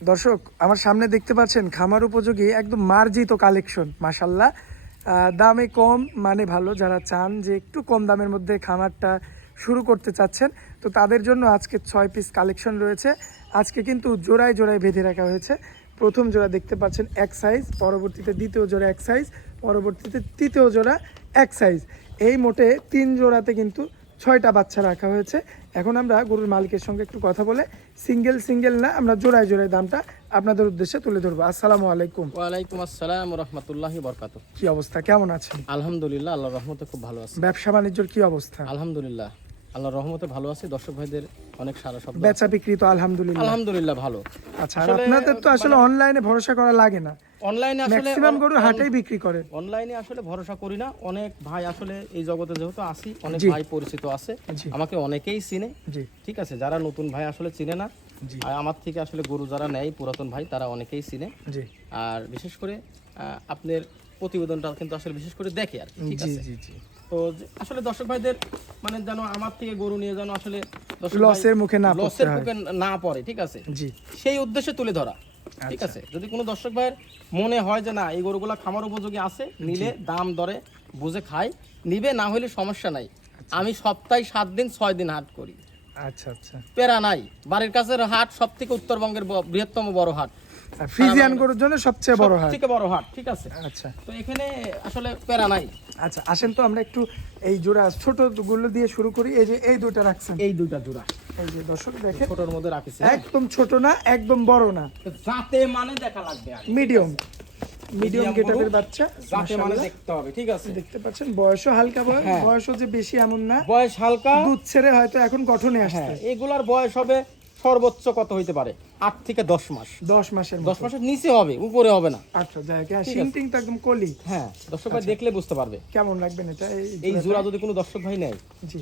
দর্শক আমার সামনে দেখতে পাচ্ছেন খামার উপযোগী একদম মার্জিত কালেকশন, মাশাল্লাহ। দামে কম মানে ভালো, যারা চান যে একটু কম দামের মধ্যে খামারটা শুরু করতে চাচ্ছেন তো তাদের জন্য আজকে 6 পিস কালেকশন রয়েছে। আজকে কিন্তু জোড়ায় জোড়ায় বেঁধে রাখা হয়েছে। প্রথম জোড়া দেখতে পাচ্ছেন এক সাইজ, পরবর্তীতে দ্বিতীয় জোড়া এক সাইজ, পরবর্তীতে তৃতীয় জোড়া এক সাইজ, এই মোটে 3 জোড়াতে কিন্তু 6টা বাচ্চা রাখা হয়েছে। এখন আমরা গরুর মালিকের সঙ্গে একটু কথা বলে সিঙ্গেল না আমরা জোড়ায় জোড়ায় দামটা আপনাদের উদ্দেশ্যে তুলে ধরবো। আসসালামু আলাইকুম। ওয়ালাইকুম আসসালাম রাহমাতুল্লাহি বারাকাতুহু। কি অবস্থা, কেমন আছেন? আলহামদুলিল্লাহ, আল্লাহর রহমতে খুব ভালো আছি। ব্যবসা বাণিজ্যের কি অবস্থা? আলহামদুলিল্লাহ, আল্লাহর রহমতে ভালো আছি। দর্শক ভাইদের অনেক সারা শব্দ। বেচা বিক্রি তো আলহামদুলিল্লাহ আলহামদুলিল্লাহ ভালো। আচ্ছা, আর আপনাদের তো আসলে অনলাইনে ভরসা করা লাগে না, অনলাইনে আসলে ম্যাক্সিমাম গরু হাটেই বিক্রি করে। অনলাইনে আসলে ভরসা করি না। অনেক ভাই আসলে এই জগতে যেহেতু আসি, অনেক জি। ভাই পরিচিত আছে, জি। আমাকে অনেকেই চিনে। জি ঠিক আছে, যারা নতুন ভাই আসলে চিনে না, জি আর আমার থেকে আসলে গরু যারা নেয় পুরাতন ভাই তারা অনেকেই চিনে। জি আর বিশেষ করে আপনার প্রতিবেদনটা কিন্তু আসলে বিশেষ করে দেখে আর কি, ঠিক জি আছে। জি জি তো আসলে দর্শক ভাইদের মানে যেন আমার থেকে গরু নিয়ে যেন আসলে লসের মুখে না পড়তে লসের হয়। মুখে না পড়ে, ঠিক আছে, জি সেই উদ্দেশ্যে তুলে ধরা। ঠিক আচ্ছা। আছে, যদি কোনো দর্শক ভাইয়ের মনে হয় যে না এই গরুগুলা খামার উপযোগী আছে, নিলে দাম দরে বুঝে খায় নিবে, না হলে সমস্যা নাই। আমি সপ্তাহে 7 দিন 6 দিন হাট করি, আচ্ছা আচ্ছা। পেরা নাই। বাড়ির কাছের হাট সব থেকে উত্তরবঙ্গের বৃহত্তম বড় হাট, আর ফ্রিজিয়ান গরুর জন্য সবচেয়ে বড় হাট। থেকে বড় হাট, ঠিক আছে। আচ্ছা তো এখানে আসলে পেরা নাই। আচ্ছা, আসেন তো আমরা একটু এই জোড়া ছোট গুলো দিয়ে শুরু করি। এই যে এই দুটো রাখছেন, এই দুইটা জোড়া এই যে দর্শক দেখেন, ছোটর মধ্যে রাখিছি। একদম ছোট না একদম বড় না, যাতে মানে দেখা লাগবে আর কি। মিডিয়াম Medium গেটারের গরু, বাচ্চা, যাতে মানে মাশাআল্লাহ। দেখতে হবে, ঠিক আছে। দেখতে পাচ্ছেন বয়সও হালকা, হ্যাঁ। বয়সও যে বেশি এমন না, বয়স হালকা, দুধ ছেড়ে হয়তো এখন গঠনে হ্যাঁ। আসছে। এগুলার বয়স হবে সর্বোচ্চ কত হইতে পারে 8 থেকে 10 মাস। 10 মাসের 10 মাসের নিচে হবে, উপরে হবে না। আচ্ছা যাই হোক, শিং টিং তো একদম কলি। হ্যাঁ, দর্শক ভাই দেখলে বুঝতে পারবে। কেমন রাখবেন এটা? এই জোড়া যদি কোনো দর্শক ভাই নেয়, জি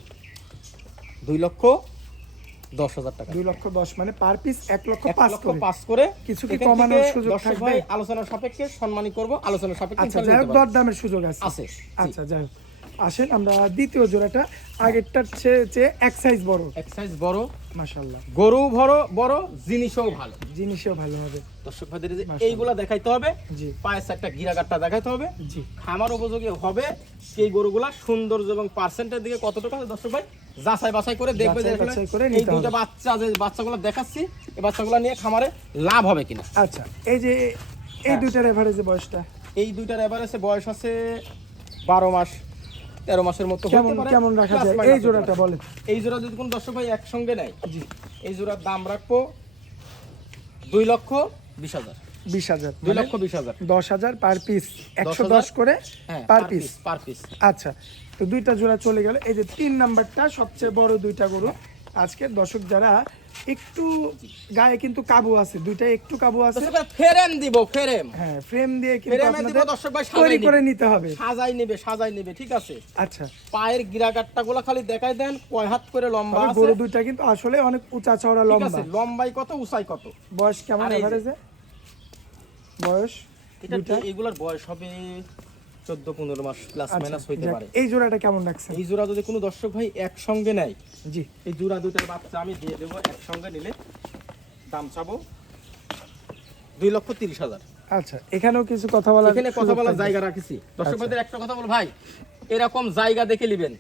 2,10,000 টাকা। 2,10,000 মানে পার পিস 1,05,000 করে। 1,05,000 করে। কিছু কি এখান কমানোর থেকে সুযোগ দর্শক থাকবে? ভাই আলোচনার সাপেক্ষে সম্মানী করব, আলোচনার সাপেক্ষে আচ্ছা ইনশাআল্লাহ যাই হোক, নিতে পারবে। দরদামের সুযোগ আছে। আছে। আচ্ছা যাই হোক, আসেন আমরা দ্বিতীয় জোড়াটা, আগেরটার চেয়ে এক সাইজ বড়, এক সাইজ বড়, মাশাআল্লাহ। গরু বড় বড়, জিনিসও ভালো। জিনিসও ভালো হবে। দর্শক ভাইদের যে মাশাআল্লাহ। এইগুলা দেখাইতে হবে, জি পায়ের একটা গিরাগাটটা দেখাইতে হবে, জি খামার উপযোগী হবে। সেই গরুগুলা সৌন্দর্য এবং পার্সেন্টের দিকে কতটুকু আছে দর্শক ভাই যাচাই বাছাই করে দেখবে যে যাচাই আসলে বাছাই করে এই নিতে দুটো হবে। বাচ্চা, যে বাচ্চাগুলো দেখাচ্ছি, এই বাচ্চাগুলো নিয়ে খামারে লাভ হবে কিনা। আচ্ছা, এই যে এই হ্যাঁ। দুইটার এভারেজে বয়সটা এই দুইটার এভারেজে বয়স আছে 12 মাস 13 মাসের মতো হতে পারে। কেমন রাখা Plus যায় minus এই হতে জোড়াটা পারে। বলেন? এই জোড়া যদি কোনো দর্শক ভাই একসঙ্গে নেয়, জি এই জোড়ার দাম রাখবো 2,20,000। 20,000 2,20,000 10,000 পার পিস, 110 10,000 করে হ্যাঁ, পার পিস। Per piece. আচ্ছা, তো দুইটা জোড়া চলে গেল। এই যে 3 নাম্বারটা সবচেয়ে বড় দুইটা গরু। আজকে দর্শক যারা একটু গায়ে কিন্তু কাবু আছে, দুইটা একটু কাবু আছে, দর্শক ভাই ফ্রেম দিব, ফ্রেম হ্যাঁ ফ্রেম দিয়ে কিন্তু ফ্রেমে দিব আপনাদের দর্শক ভাই, তৈরি সাজাই করে নিবে। নিতে হবে। সাজাই নেবে, ঠিক আছে। আচ্ছা, পায়ের গিরাগাট্টা গুলা খালি দেখাই দেন, কয় হাত করে লম্বা তবে আছে, গরু দুইটা কিন্তু আসলে অনেক উঁচা চওড়া ঠিক লম্বা। আছে। লম্বাই কত, উঁচাই কত। বয়স কেমন আর এই যে- এভারেজে বয়স এটা দুইটা? এগুলার বয়স হবে 14-15 মাস প্লাস আচ্ছা, মাইনাস হইতে যাক, পারে। এই জোড়াটা কেমন রাখছেন? এই জোড়া যদি কোনো দর্শক ভাই একসঙ্গে নেয়, জি এই জোড়া দুইটার বাচ্চা আমি দিয়ে দেবো। একসঙ্গে নিলে দাম চাবো 2,30,000। আচ্ছা, এখানেও কিছু কথা বলার এখানে কথা সুযোগ বলার থাকবে। জায়গা রাখিছি। দর্শক আচ্ছা। ভাইদের একটা কথা বল ভাই, এরকম জায়গা দেখে নেবেন,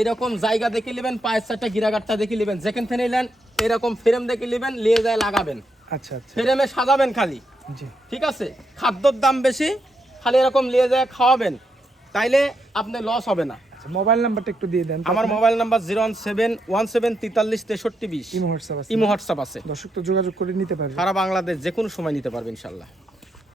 এরকম জায়গা দেখে নেবেন, পায়ের চারটা গিরাগাট্টা দেখে নেবেন, যেখান থেকে নিলেন এরকম ফ্রেম দেখে নেবেন, নিয়ে যায় লাগাবেন, আচ্ছা আচ্ছা ফ্রেমে সাজাবেন খালি, জি ঠিক আছে। খাদ্যর দাম বেশি, খালি এরকম নিয়ে যায় খাওয়াবেন, তাইলে আপনার লস হবে না। আচ্ছা, মোবাইল নাম্বারটা একটু দিয়ে দেন। আমার মোবাইল নাম্বার 01717436323। ইমো হোয়াটসঅ্যাপ আছে। ইমো হোয়াটসঅ্যাপ আছে, দর্শক তো যোগাযোগ করে নিতে পারবে। সারা বাংলাদেশ যে কোনো সময় নিতে পারবে ইনশাল্লাহ।